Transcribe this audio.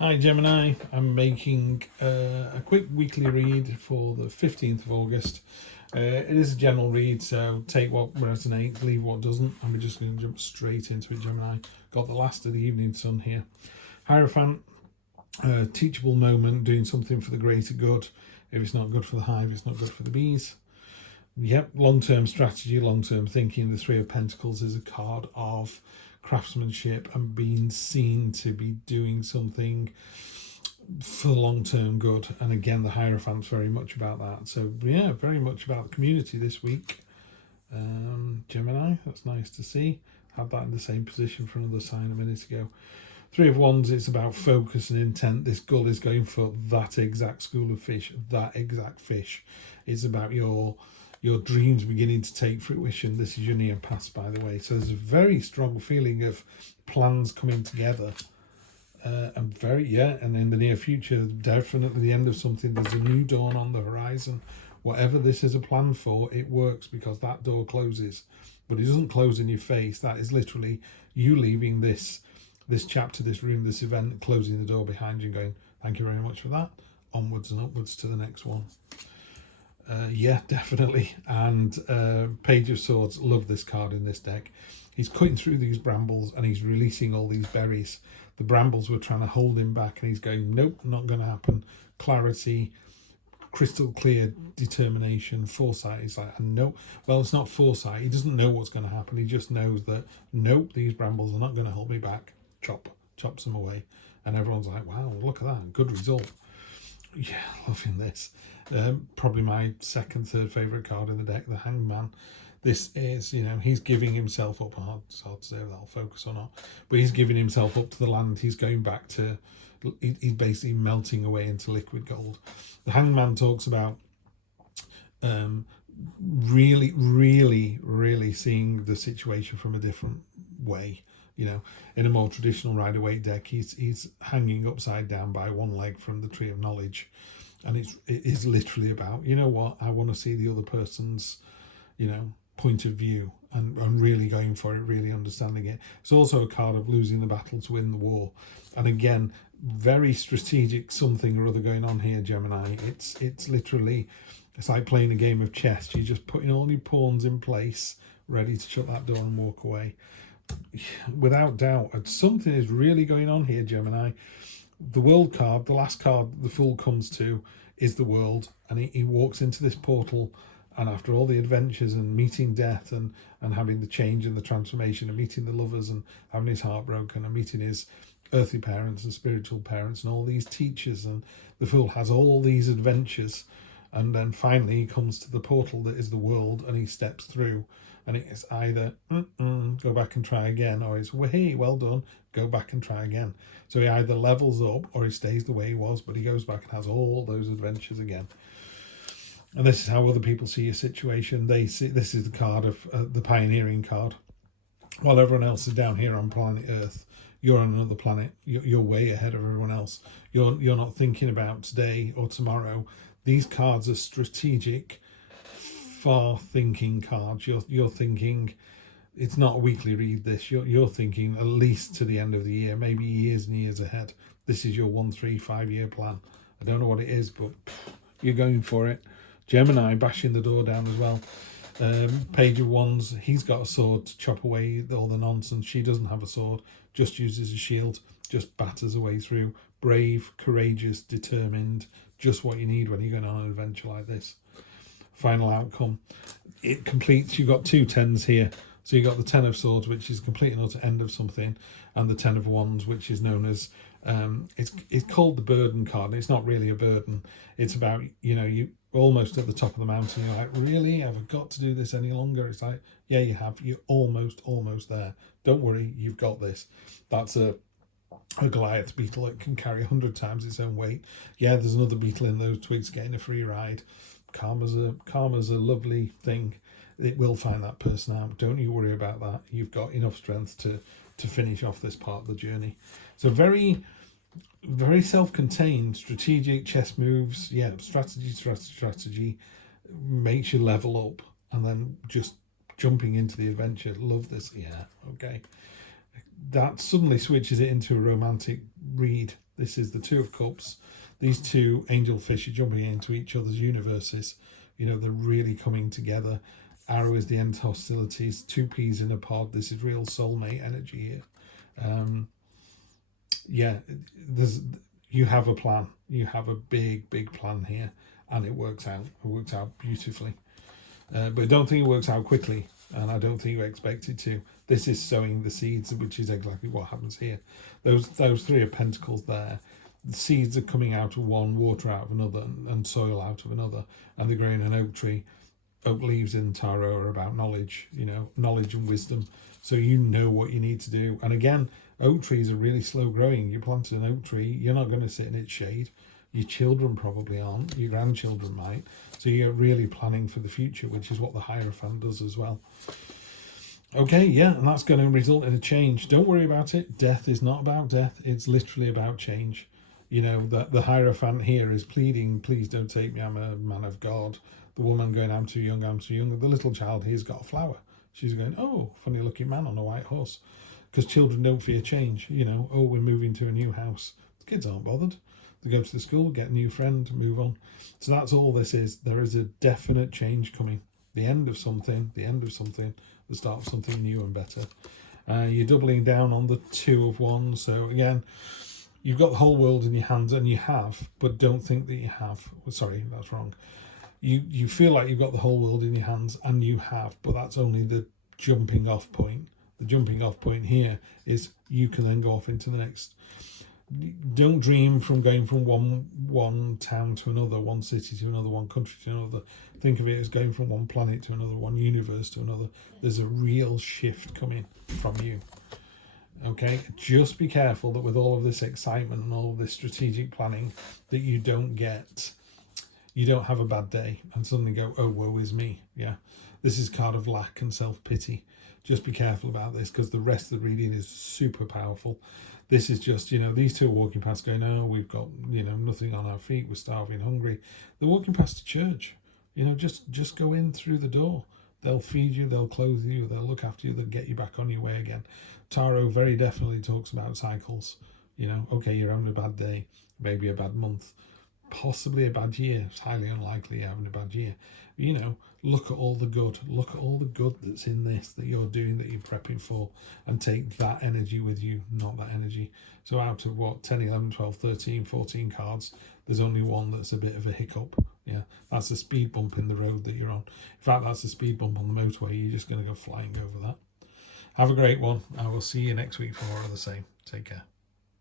Hi Gemini, I'm making a quick weekly read for the 15th of August. It is a general read, so take what resonates, leave what doesn't, and we're just going to jump straight into it, Gemini. Got the last of the evening sun here. Hierophant, teachable moment, doing something for the greater good. If it's not good for the hive, it's not good for the bees. Yep, long-term strategy, long-term thinking. The Three of Pentacles is a card of craftsmanship and being seen to be doing something for long-term good. And again, the Hierophant's very much about that. So yeah, very much about the community this week. Gemini, that's nice to see. Had that in the same position for another sign a minute ago. Three of Wands, it's about focus and intent. This gull is going for that exact school of fish, that exact fish. It's about your dreams beginning to take fruition. This is your near past, by the way. So there's a very strong feeling of plans coming together. And in the near future, definitely the end of something. There's a new dawn on the horizon. Whatever this is a plan for, it works because that door closes. But it doesn't close in your face. That is literally you leaving this chapter, this room, this event, closing the door behind you and going, thank you very much for that. Onwards and upwards to the next one. Yeah, definitely. And Page of Swords, love this card in this deck. He's cutting through these brambles and he's releasing all these berries. The brambles were trying to hold him back and he's going, nope, not going to happen. Clarity, crystal clear determination, foresight. He's like, no, well, it's not foresight. He doesn't know what's going to happen. He just knows that, nope, these brambles are not going to hold me back. Chops them away. And everyone's like, wow, look at that, good result. Yeah, loving this. Probably my second, third favourite card in the deck, the Hanged Man. This is, he's giving himself up. It's hard to say if that'll focus or not, but he's giving himself up to the land. He's going back to, he's basically melting away into liquid gold. The Hanged Man talks about really, really, really seeing the situation from a different way. In a more traditional Rider-Waite deck, he's hanging upside down by one leg from the Tree of Knowledge, and it is literally about, I want to see the other person's, point of view, and really going for it, really understanding it. It's also a card of losing the battle to win the war, and again, very strategic something or other going on here, Gemini. It's literally, it's like playing a game of chess. You're just putting all your pawns in place, ready to shut that door and walk away. Without doubt, something is really going on here, Gemini. The World card, the last card the Fool comes to, is the World, and he walks into this portal, and after all the adventures and meeting death and having the change and the transformation and meeting the lovers and having his heart broken and meeting his earthly parents and spiritual parents and all these teachers, and the Fool has all these adventures, and then finally he comes to the portal that is the World, and he steps through. And it's either go back and try again, or it's, hey, well done, go back and try again. So he either levels up or he stays the way he was, but he goes back and has all those adventures again. And this is how other people see your situation. They see, this is the card of the pioneering card. While everyone else is down here on planet Earth, you're on another planet. You're way ahead of everyone else. You're not thinking about today or tomorrow. These cards are strategic, far thinking cards. You're thinking, it's not a weekly read. This you're thinking at least to the end of the year, maybe years and years ahead. This is your 1, 3, 5 year plan. I don't know what it is, but you're going for it. Gemini bashing the door down as well. Page of Wands, he's got a sword to chop away all the nonsense. She doesn't have a sword, just uses a shield, just batters her way through. Brave, courageous, determined, just what you need when you're going on an adventure like this. Final outcome, it completes. You've got 2 10s here, so you've got the 10 of Swords, which is complete and utter end of something, and the 10 of Wands, which is known as it's called the burden card. It's not really a burden. It's about, you almost at the top of the mountain. You're like, really, have I got to do this any longer? It's like, yeah, you have. You're almost there. Don't worry, you've got this. That's a Goliath beetle that can carry 100 times its own weight. Yeah, there's another beetle in those twigs getting a free ride. Karma's a lovely thing. It will find that person out. Don't you worry about that. You've got enough strength to finish off this part of the journey. So very, very self-contained, strategic chess moves. Yeah, strategy makes you level up, and then just jumping into the adventure. Love this. Yeah, okay. that suddenly switches it into a romantic read. This is the Two of Cups. These two angelfish are jumping into each other's universes. You know, they're really coming together. Arrow is the end of hostilities. Two peas in a pod. This is real soulmate energy here. Yeah, you have a plan. You have a big plan here, and it works out. It works out beautifully. But I don't think it works out quickly, and I don't think you expect it to. This is sowing the seeds, which is exactly what happens here. Those Three of Pentacles there. The seeds are coming out of one, water out of another, and soil out of another, and they're growing an oak tree. Oak leaves in tarot are about knowledge, you know, knowledge and wisdom. So you know what you need to do. And again, oak trees are really slow growing. You planted an oak tree, you're not going to sit in its shade. Your children probably aren't. Your grandchildren might. So you're really planning for the future, which is what the Hierophant does as well. Okay, yeah, and that's going to result in a change. Don't worry about it. Death is not about death. It's literally about change. You know, that the Hierophant here is pleading, please don't take me, I'm a man of God. The woman going, I'm too young, I'm too young. The little child here's got a flower. She's going, oh, funny looking man on a white horse. Because children don't fear change. You know, oh, we're moving to a new house. The kids aren't bothered. They go to the school, get a new friend, move on. So that's all this is. There is a definite change coming. The end of something, the start of something new and better. You're doubling down on the Two of Wands. So again, you've got the whole world in your hands, and you have, but don't think that you have. Sorry, that's wrong. You feel like you've got the whole world in your hands, and you have, but that's only the jumping off point. The jumping off point here is you can then go off into the next. Don't dream from going from one town to another, one city to another, one country to another. Think of it as going from one planet to another, one universe to another. There's a real shift coming from you. Okay, just be careful that with all of this excitement and all of this strategic planning, that you don't have a bad day and suddenly go, oh, woe is me. Yeah, this is card of lack and self-pity. Just be careful about this, because the rest of the reading is super powerful. This is just, you know, these two are walking past going, oh, we've got, you know, nothing on our feet, we're starving, hungry. They're walking past a church. You know, just go in through the door. They'll feed you, they'll clothe you, they'll look after you, they'll get you back on your way again. Tarot very definitely talks about cycles. You know, okay, you're having a bad day, maybe a bad month, possibly a bad year. It's highly unlikely you're having a bad year. You know, look at all the good. Look at all the good that's in this, that you're doing, that you're prepping for, and take that energy with you, not that energy. So out of what, 10, 11, 12, 13, 14 cards, there's only one that's a bit of a hiccup. Yeah, that's a speed bump in the road that you're on. In fact, that's a speed bump on the motorway. You're just going to go flying over that. Have a great one. I will see you next week for more of the same. Take care.